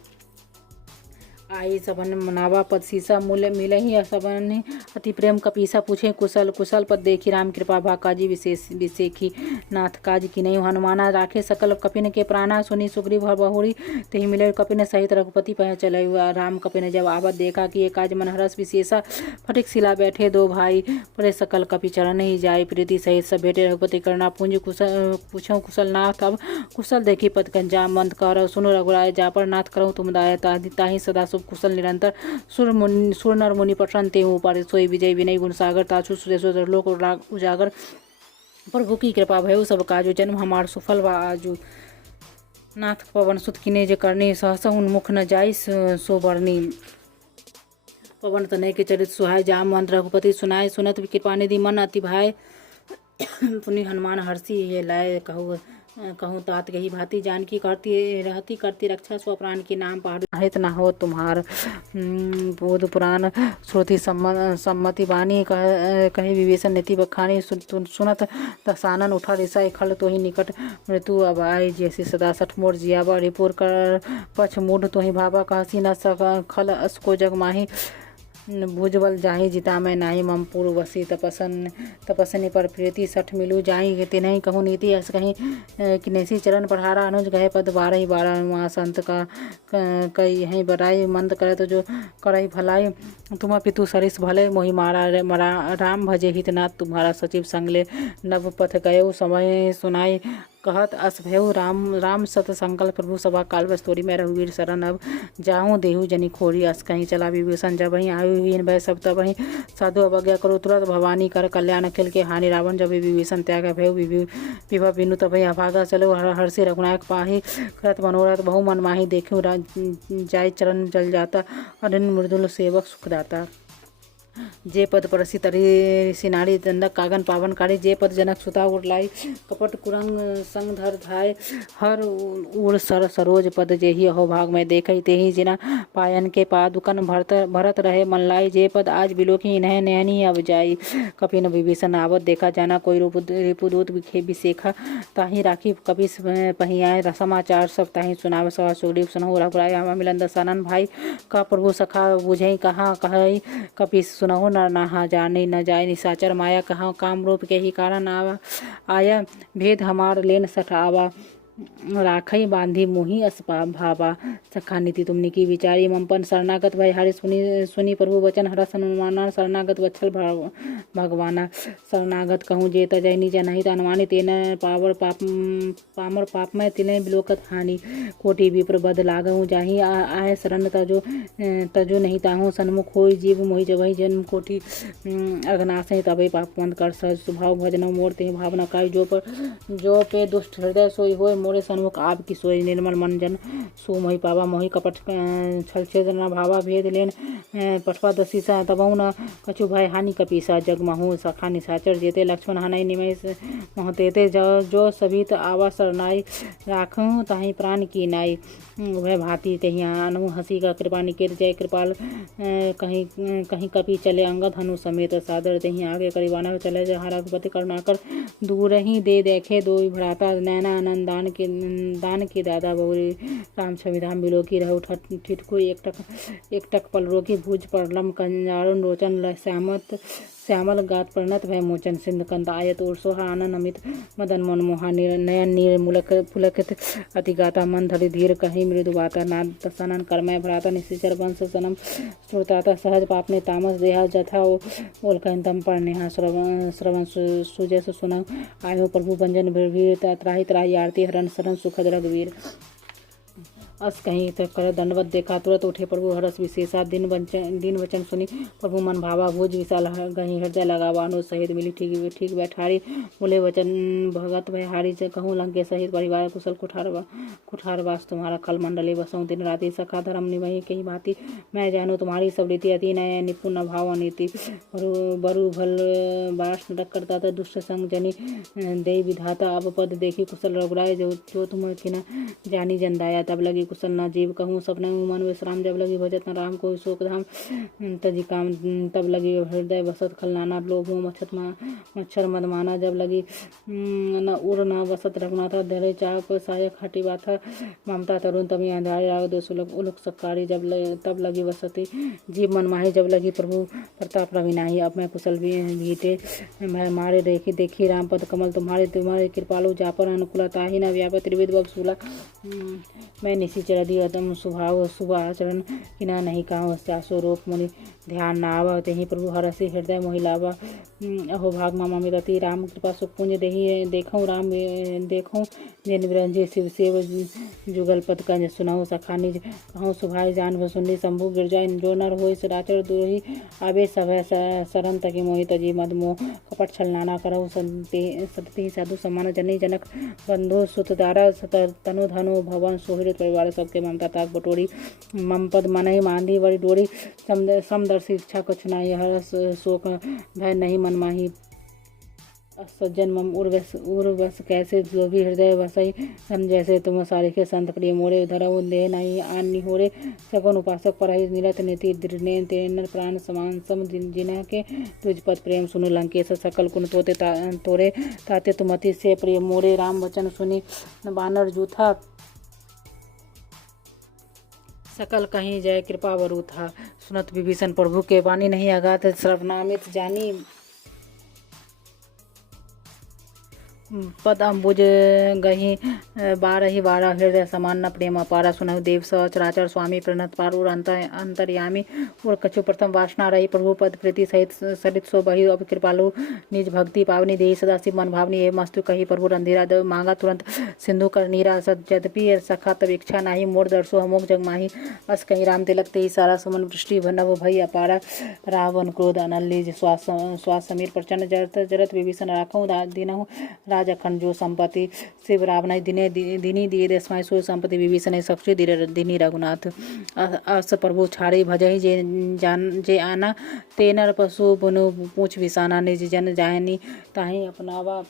आई सबन मनावा पद सीसा मूल्य मिले ही सबन अति प्रेम कपीसा पूछे कुशल कुशल पद देखी राम कृपा भा काजी विशेखी नाथ काज की नहीं हनुमाना राखे सकल कपिन के प्राणा सुनी सुग्रीव बहुरी तेहि मिले कपिन सहित रघुपति पह चले हुआ राम कपिन जब आवत देखा कि ये काज मन हरस विशेषा फटिक शिला बैठे दो भाई परे सकल कपि चरण ही जाय प्रीति सहित सब बेटे रघुपति करना पुंज कुशल पूछो कुशल नाथ अब कुशल देखी पद कंजा मंद कर सुनो रघुराय जा पर नाथ करूँ तुम दाय ताहि सदा कुशल निरंतर सुर नर मुनि पठन ते ऊपर सोई विजय विनय गुण सागर ताछु सुरेश्वर लोक उजागर प्रभु की कृपा भयु सब काजु जन्म हमार सुफल व आजू नाथ पवन सुत किने जे करनी सहसा उन्मुख न जाई सो बरनी पवन तनय के चरित सुहाय जाम मंत्र रघुपति सुनाय सुनत कृपा निधि मन अति भाई पुनि हनुमान हर्षि ये लाए कहूँ तात गही भांति जानकी करती रक्षा स्वप्राण की नाम पहाड़ हित न हो तुम्हार बोध पुराण श्रुति सम्मति बानी कहीं विवेशन नीति बखानी सुनत दसानन उठा रिसाई खल तो ही निकट मृत्यु अब आई जैसी सदा सठ मोर जियावा रिपुर कर पछ मूढ़ तो ही भावा कहसी न सक खल असको जग माही भुजबल जाहि जिता मैं नाही ममपुर वसी तपसनी पर प्रीति सठ मिलू जाहि तिन्हि कहूँ नीति अस कहीं किनेसी चरण पढ़ारा अनुज गहे पद 12 वहाँ संत का कई यहीं बराई मंद करे तो जो करई भलाई तुम पितु सरिस भले मोहि मारा राम भजे हितनाथ तुम्हारा सचिव संगले नव पथ गयो समय सुनाई कहत अस भयउ राम सत संकल्प प्रभु सभा काल बस्तोरी में रघुवीर शरण अब जाऊँ देहु जनी खोरी अस कहीं चला विभीषण जब वहीं आयु हीन भय सब तब वहीं साधु अवज्ञा करो तुरंत भवानी कर कल्याण अखिल के हानि रावण जब विभीषण त्याग भयउ विभव बिनु तब वहीं अभागा चलो हर्षि रघुनायक पाही करत मनोरथ बहु मन माही देखूँ जाय चरण जल जाता अनिल मृदुल सेवक सुखदाता जे पद परसी तरी सिनारी दंडक कागन पावनकारी जे पद जनक सुता उड़लाई कपट कुरंग संग धर धाय हर उड़ सर सरोज पद जेहि अहो भाग में देखई तेहि जिना पायन के पादुकन भरत रहे मनलाई जे पद आज बिलोकी इन्हें नैनी अब जाई कपिन विभीषण आवत देखा जाना कोई रिपुदूत विशेखा ताही राखी कपि पहियाए समाचार सब ताही सुनाव सवा सुग्रीव सुनहु रघुराय आवा मिलन दसानन भाई का प्रभु सखा बुझई कहाँ कहई कपि सुनहु न नहा जाने न जाय निशाचर माया कहाँ काम रूप के ही कारण आया भेद हमार लेन सठ आवा राखई बांधी मोही असपा भावा सखा नीति तुमने की विचारी ममपन शरणागत भय हरि सुनी प्रभु वचन हरा सन्माना शरणागत वत्सल भगवाना शरणागत कहूँ जे तजय निज नहीं तनवानी तेन पामर पाप में तिने बिलोकत हानि कोटि विप्र बद लागहूँ जाही आय शरण तजो नहीं ताहूँ सन्मुख होई जीव मोहि जबहि जन्म कोटि अघनाश तबे पाप मंद कर सहज स्वभाव भजन मोर ते भावना काय जो पे दुष्ट हृदय सोई होय मोरे सन्मुख आप की सोई निर्मल मन जन सो मोहि पावा मोहि कपट छल छेद न भावा भेद लेन पठवा दसीसा तबहु न कछु भय हानि कपीसा जग महु सखा निशाचर जेते लक्ष्मण हनई निमेश महतेते जो सभी आवा सरनाई राखूं ताही प्राण की नाई वह भांति तही अनु हंसी का कृपा निकेत जय कृपाल कहीं कपि चले अंगद हनु समेत सादर तही आगे करीबाना चले जहाँ रघुपति करुणाकर दूर ही दे देखे दो भ्राता नैना आनंद दान के दादा बौरी राम छविधाम बिलोकी रहु ठिठको एकटक पल रोकी भुज परलम कंजारुण रोचन श्यामल गात प्रणत भय मोचन सिंध कंद आयत और सोहा आनंद अमित मदन मनमोहा नयन नीर मुलक पुलकित अतिगाता मन धरि धीर कहीं मृदु वाता नाद तसनन कर्मय भ्राता निशिचर वंश सनम श्रोताता सहज पापने तामस देहा जथा ओल कहतम पर नेहा श्रवण सुजस सुन आयो प्रभु भंजन वीर त्राहि त्राहि आरती हरण शरण सुखद रघुवीर अस कहीं तक कर दंडवत देखा तुरंत उठे प्रभु हरस विशेषा दिन वचन सुनी प्रभु मन भावा भुज विशाल गही हृदय लगावा अनु सहित मिली ठीक बैठारी बोले वचन भगत भय हारी से कहूँ लंके सहित परिवार कुशल कुठार वास तुम्हारा खल मंडले बसऊँ दिन राति सखा धर्म निवही कही भांति मैं जानू तुम्हारी सब रीति अति नय निपुण भाव नीति बरु भल बास नटक करता था दुष्ट संग जनी दे विधाता अब पद देखी कुशल रघुराय जो तुम किना जानी जन तब लगी कुशल न जीव कहूँ सपने मन विश्राम जब लगी भजत न राम को शोक धाम तजी काम तब लगी हृदय बसत खलनाना लोभ मच्छर मदमाना जब लगी न उड़ न बसत रघुनाथा धरे चाप सायक हटी बाथा ममता तरुण तमी अंधारे राग दोष उलुक सकारी तब लगी बसती जीव मन माही जब लगी प्रभु प्रताप रविनाही अब मैं कुशल भीते मैं मारे देखी राम पद कमल तुम्हारे कृपालु जापर अनुकूलता ही न व्यापक त्रिविध बबसूला मैं निशिचर अधिगतम स्वभाव शुभ आचरण किना नहीं कहा चासो रूप मुनि ध्यान नाव तेहि प्रभु हरसि हृदय मोहिलावा अहो भाग मामा मितति राम कृपा सुख पुंज देहि देखऊँ राम देखऊँ जिन विरंजे शिव सेव जुगल पद कंज सुनाऊँ सखा निज कहूँ सुभाय जान भसुंडी शंभु गिरजाय जो नर होय सदाचर दुरहि आबे सभय शरण तकी मोहित जी मद मोह कपट छल नाना करहु सतति साधु सम्मान जनी जनक बंधु सुत दारा तनु धनु भवन सोहृत परिवार सबके ममता ताक बटोरी मम पद मनहि मांधी बड़ी डोरी समदर्शी इच्छा कुछ नाहि हरस शोक भय नहीं मन माही सज्जन मम उर्वस कैसे लोभी हृदय वसई सन जैसे तुम सारिखे संत प्रिय मोरे धरऊ देह नहीं आन निहोरे सगुन उपासक पर निरत नीति दृढ़ तेनर प्राण समान सम जिन्ह के तुझ पद प्रेम सुनु लंकेश सकल कुन तोरे ताते तुमति से प्रिय मोरे राम वचन सुनी बानर जूथा सकल कहीं जय कृपा वरु था। सुनत विभीषण प्रभु के वाणी, नहीं अगाध सर्वनामित जानी। पद अम्बुज गही बारही बारा, हृदय समान न प्रेम अपारा। सुनहु देव सचराचर स्वामी, प्रणत पारुर अंतर्यामी। और कछु प्रथम वासना रही, प्रभु पद प्रीति सहित सरित सो बही। अब कृपालु निज भक्ति पावनी, देहि सदा शिव मन भावनी। एवं मस्तु कही प्रभु रंधीरा, देव मांगा तुरंत सिंधु कर नीरा। यद्यपि सखा तब इच्छा नाही, मोर दर्शो हमोक जग माही। अस कहीं राम तिलक तेहि सारा, सुमन वृष्टि नभ भई अपारा। रावण क्रोध अनल्ली, श्वास समीर प्रचंड। जरत जरत विभीषण राखहु दीनहु, राज अखंड जो संपत्ति। शिव रावण दिने दिनी दिए दसमाय सो संपत्ति। विभीषण सक्षी दिनी रघुनाथ। अस प्रभु छाड़ी भजहि जे आना, ते नर पशु बनु पूछ विसाना। निज जन जायनी ताहि अपनावा,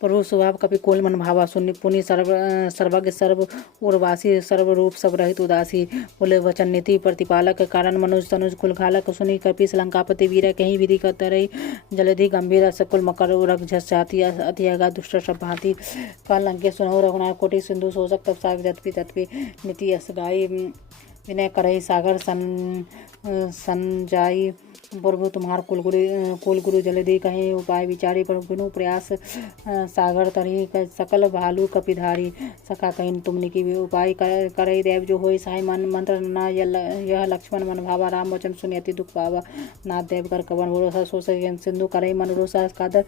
प्रभु स्वभाव कपि कोल मन भावा। सुनि पुनि सर्वज्ञ सर्व उर्वासी, सर्वरूप सब रहित उदासी। बोले वचन नीति प्रतिपालक, कारण मनुज तनुज कुल घालक। सुनि कपि लंकापति वीर, कहीं विधि करई जलधि गंभीर। सकुल मकर रघ झस जाति, अति अगा दुष्ट सब भांति। काल लंके सुनहु रघुनाथ, कोटि सिंधु शोषक तब साग जतपि तत्पि। नीति अस गाई विनय करही सागर संजाई। प्रभु तुम्हार कुलगुरु जलधि, कहीं उपाय विचारी। बिनु प्रयास सागर तरही, सकल भालू कपिधारी। सखा कहीं तुमने की भी उपाय करई, देव जो होई सहाय। मन मंत्र ना यह लक्ष्मण मन भावा। राम वचन सुनि अति दुख पावा। नाथ देव कर कवन भरोसा, सो सिंधु करई मन रोसा। कादर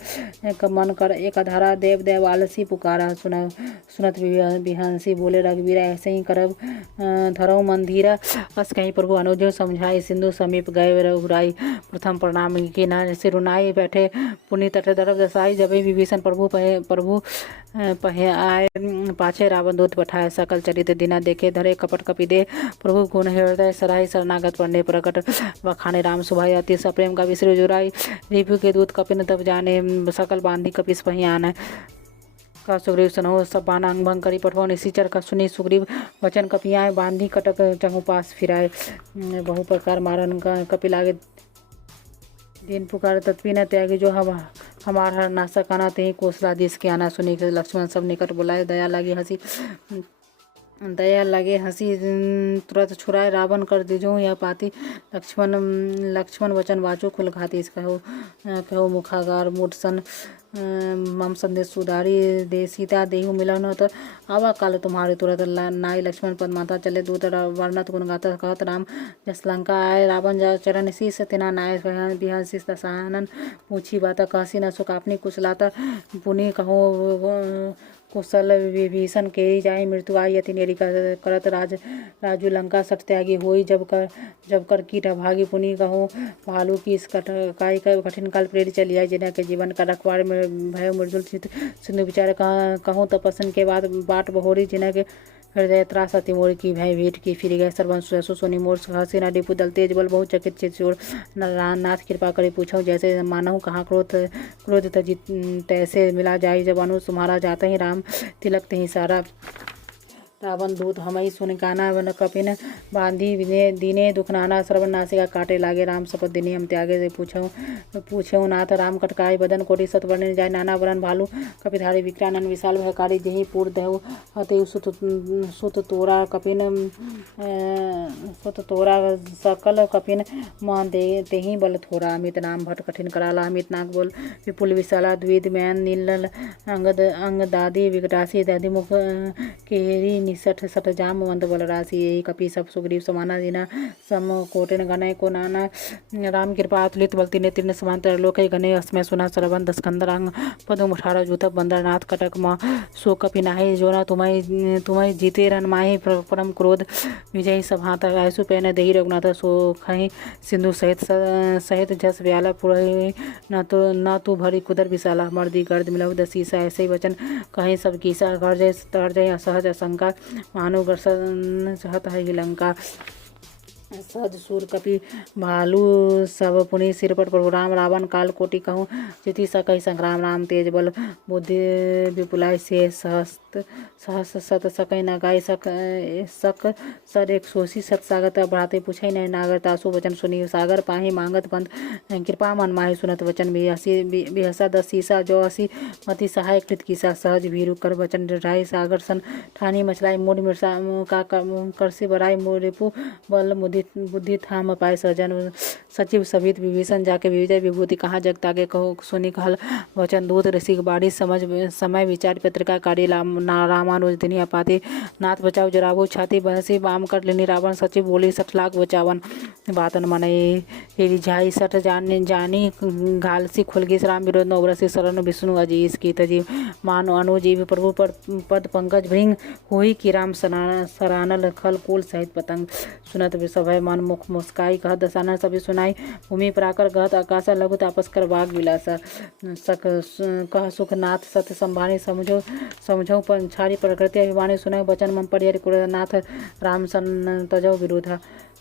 मन कर एक धारा, देव देव आलसी पुकारा। सुनत बिहंसी, बोले रघुवीरा, ऐसे ही करब धरऊ मन धीरा। अस कहीं प्रभु अनुज समझाई, सिंधु समीप गए रघुराई। प्रथम प्रणाम की न सिरुनाई, बैठे पुनि तट दरब दसाई। जब विभीषण प्रभु पहे आए, पाछे रावण दूत पठाए। सकल चरित दिना देखे, धरे कपट कपि दे। प्रभु गुण हृदय सराई, शरणागत पढ़ने प्रकट। बखाने राम सुभाई, अति सप्रेम का विसर जुराई। रिपु के दूत कपिन तब जाने, सकल बांधी कपिस पही आने। का सुग्रीव सनहो सब बाना अंग भंग करी। पठवा निशिचर का सुनी सुग्रीव, वचन कपियाए बांधी कटक चहु पास फिराए। बहु प्रकार मारन कपि लागे, दिन पुकार तत्वी न त्यागी। जो हमार हर नाशक आना, ते कौशलाधीश के आना। सुनी लक्ष्मण सब निकट बुलाए, दया लगे हंसी तुरंत छुड़ाए। रावण कर दिजो यह पाती, लक्ष्मण वचन वाचो कुल घाती। कहो मुखागार मूठ सन, मम संदेश सुधारी। दे सीता देहु मिलन, तो आवा काल तुम्हारे तुरंत। नाई लक्ष्मण पद माता, चले दूत वर्णत गुण गाता। कहत राम जस लंका आए, रावण जा चरण शीस। तिना नाय बिहंसी दसानन, पूछी बाता कहसी न सुख अपनी कुशलाता। पुनि कहो कुशल विभीषण, केरी जाई मृत्यु आई। अति नेरी करत राजू लंका सठ त्यागी होई। जब कर कीट भागी, पुनि कहो भालू की इस काई कठिन काल प्रेरित चली आई। जिन्हें के जीवन का रखवार में भय मृदुल चित। सिंधु विचार कहूँ तपस्सन के बाद बाट बहोरी। जिन्हें के हृदय त्रास अति मोर की, भय भेंट की फिर गए। सर्वंश सुसु सोनी मोर, हसी न डिपु दल तेज बल। बहुत चकित चित चोर, नाथ कृपा करे पूछो। जैसे मानहु कहाँ क्रोध तैसे मिला जाई। जब अनु तुम्हारा जाते ही, राम तिलक ते ही सारा। रावण दूत हमई सुन काना, वन कपिन बांधी दीने दुख नाना। श्रवण नासिका काटे लागे, राम शपथ दिनी हम त्यागे। से पूछऊ नाथ, राम कटकाई बदन कोटि सत वर्णन जाय। नाना वरन भालू कपिधारी, विक्रानन विशाल भयकारी। जेहि पूर देहु हते सुत तोरा कपिन, सकल कपिन मान तेहि बल थोरा। अमित नाम भट कठिन कराला, अमित नाग बोल विपुल विशाला। द्विद मैन नील अंग दादी, विकटासी दधि मुख केहरी। निसठ सठ जाम मंद बल राशि, यही कपि सब सुग्रीव समाना। दीना सम कोटिन गणय को नाना। राम कृपा अतुलित बल तिने तीर्ण समांतर। लोक गणे अस्मय सुना सरबंध स्कंदर। अंग पदम 18 जूथ बंदर। नाथ कटक म सो कपि नाही। जोना तुम्हें जीते रन माही। परम क्रोध विजयी सभाता। ऐसु पैन देही रघुनाथ, सो खही सिंधु सहित जस व्याला। पुरहि न तू भरी कुदर विशाला। मर्दी गर्द मिलहु दसीसा, ऐसे ही वचन कहीं सब कीसा। गर्जय असहज शंका, मानो ग्रसन सहत है लंका। सहज सूर कपि भालू सब पुनि सिरपट प्रभु राम रावण काल कोटि कहूँ चिति सकहि संग्राम राम तेज बल बुद्धि विपुलाई से सहस सत सकहि न गाय सक सर एक सोसी सत सागत बढ़ाते पूछे न नागर तासु वचन सुनी सागर पाही मांगत पंत कृपा मन माही सुनत वचन बिहसा दस सीसा जो असी मति सहाय कृत किसा सहज भीरु कर वचन ढाई सागर सन ठानी मछलाई मूड मिर्सा का करसी बराई रिपु बल बुद्धि थाम पाए सजन सचिव सभित विभीषण जाके विजय विभूति कहाँ जग तागे कहो सुनि कहल वचन दूत ऋषि बाड़ी समझ समय विचार पत्रिका कार्य रामानुज दिनी अपाति नाथ बचाओ जराबो छाती बहसी बाम कर लेनी रावण सचिव बोली 60 लाख बचावन बातन मन रिझाई सठ जानी घालसी खुलगी राम विरोध नवरसी शरण विष्णु अजीस की तजीव मानो अनुजीव प्रभु पद पंकज भृंग होई की राम सरानल खल कुल सहित पतंग सुनत सभय मन मुख मुस्काई कहत दसानन सभी सुनाई भूमि पराकर गहत आकाश लघु तापस कर बाग विलासा सक कह सुख नाथ सत्य संभानी समझो पंछारी प्रकृति अभिमानी सुनय वचन मम परिहरि कुरनाथ राम सन तजौ विरोधा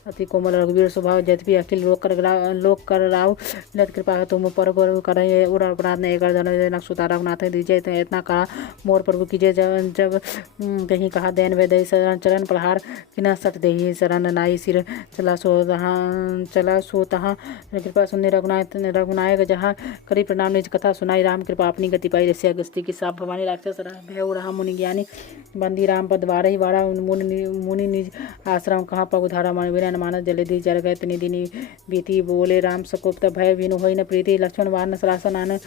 अति कोमल रघुवीर स्वभाव यद्यपि अखिल लोक कर राव लत कृपा तुम पर करे उड़ अपराध ने एक जन सुता रघुनाथ दीजिए इतना कहा मोर प्रभु कीजिए जब कहीं कहा दैन वे दई चरण प्रहार किना सट दही शरण नाई सिर चला सो तहाँ कृपा सुनने रघुनायक जहाँ करी प्रणाम निज कथा सुनाई राम कृपा अपनी गति पाई रसिया गस्ती की साप भवानी राक्षस भय रहा मुनि ज्ञानी बंदी राम पद वारही वाड़ा मुनि निज आश्रम कहाँ पग उधारा मन मानस जलधि जल गए तिनि दिनी बीती बोले राम सकोप्त भय विनु होई न प्रीति लक्ष्मण वान सरासन आन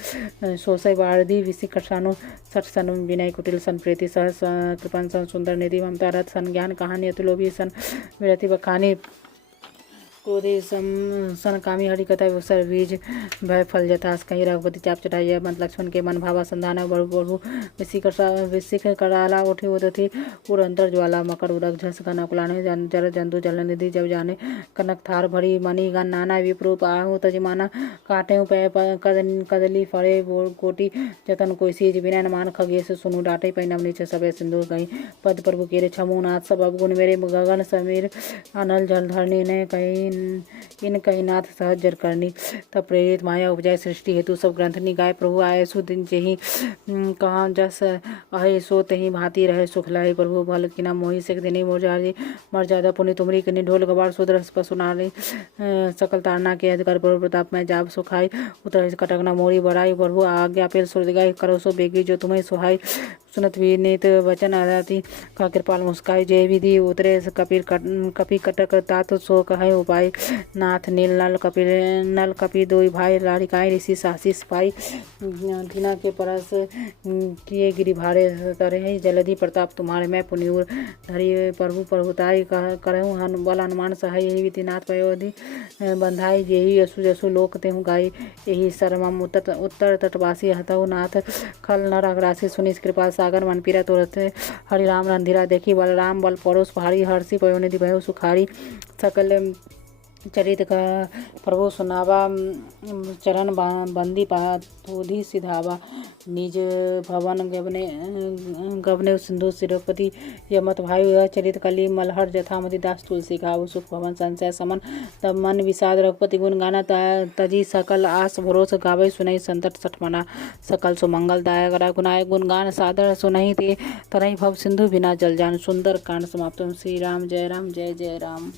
सोसय वारधि विसिक सानु सठ सन विनय कुटिल सन प्रीति सह कृपन सन सुंदर निधि ममता रथ सन ज्ञान कहानी अतुलोभी सन विरति बखानी क्रोधे सन कामी हरि कथा सर बीज भय फल जथास कहीं रघुपति चाप चढ़ाइया मत लक्ष्मण के मन भावा संधान बड़ू विसिक कराला उठे उदथी उर अंतर ज्वाला मकर उरग झस घन कुलाने जल जंतु जल निधि जब जाने कनक थार भरी मणि गण नाना विप्रूप आहु तजमाना काटे पै कदली फड़े कोटि जतन कोई सीज बिना मान खगेश सुनु डाटे पैनम नीचे सबे सिंधु गई पद प्रभु केरे छमु नाथ सब अवगुण मेरे गगन समीर अनल जल धरनी ने कहीं इन कही नाथ सहज जर करनी तब प्रेरित माया उपजाय सृष्टि हेतु सब ग्रंथ निगाय प्रभु आए सुदिन जही कहाँ जस अहे सो तही भांति रहे सुख लाए प्रभु भल किना मोहि सिख दिनी मोरजारी मर्यादा पुनि तुमरी कनि ढोल गवार सुदर पशुनारी सकल तारना के अधिकार प्रभु प्रताप में जाब सुखाई उतर कटकना मोरी बड़ाई प्रभु आज्ञा पेल सुरदिगाई करो सो बेगी जो तुम्हें सुहाई सुनत विनीत वचन आदि का कृपाल मुस्काई जय विधि उतरे कपि कटक तात सो कहे उपाय नाथ नील नल कपि दोई भाई लाड़िकाई ऋषि सासिस पाई धीना के परस किए गिरि भारे तरह जलधि प्रताप तुम्हारे मैं पुनियुर धरी प्रभु प्रभुताई करहूँ बल हनुमान सहाय यही विधि नाथ पयोधि बंधाई जेहि यसु जसु लोक तेहु गाई यही सरमम उत्तर तटवासी हतहु नाथ खल नर अग्रासी सुनि कृपा सागर मन पीरा तोरते हरि राम रंधिरा देखी बलराम बल परोस पहाड़ी हर्षि पयोनिधि भयो सुखारी सकल चरित का प्रभु सुनावा चरण बंदी पाधि सिधावा निज भवन गवने सिंधु सिरोपति यमत भाई चरित कली मलहर जथामति दास तुलसी घाव सुख भवन संशय समन तब मन विषाद रघुपति गुण गाना तजी सकल आस भरोस गावे सुनई संतट सठमना सकल सुमंगल दायक रघुनाय गुणगान सादर सुनई ते तरई भव सिंधु बिना जल जान सुंदर कांड समाप्त। श्री राम जय जय राम।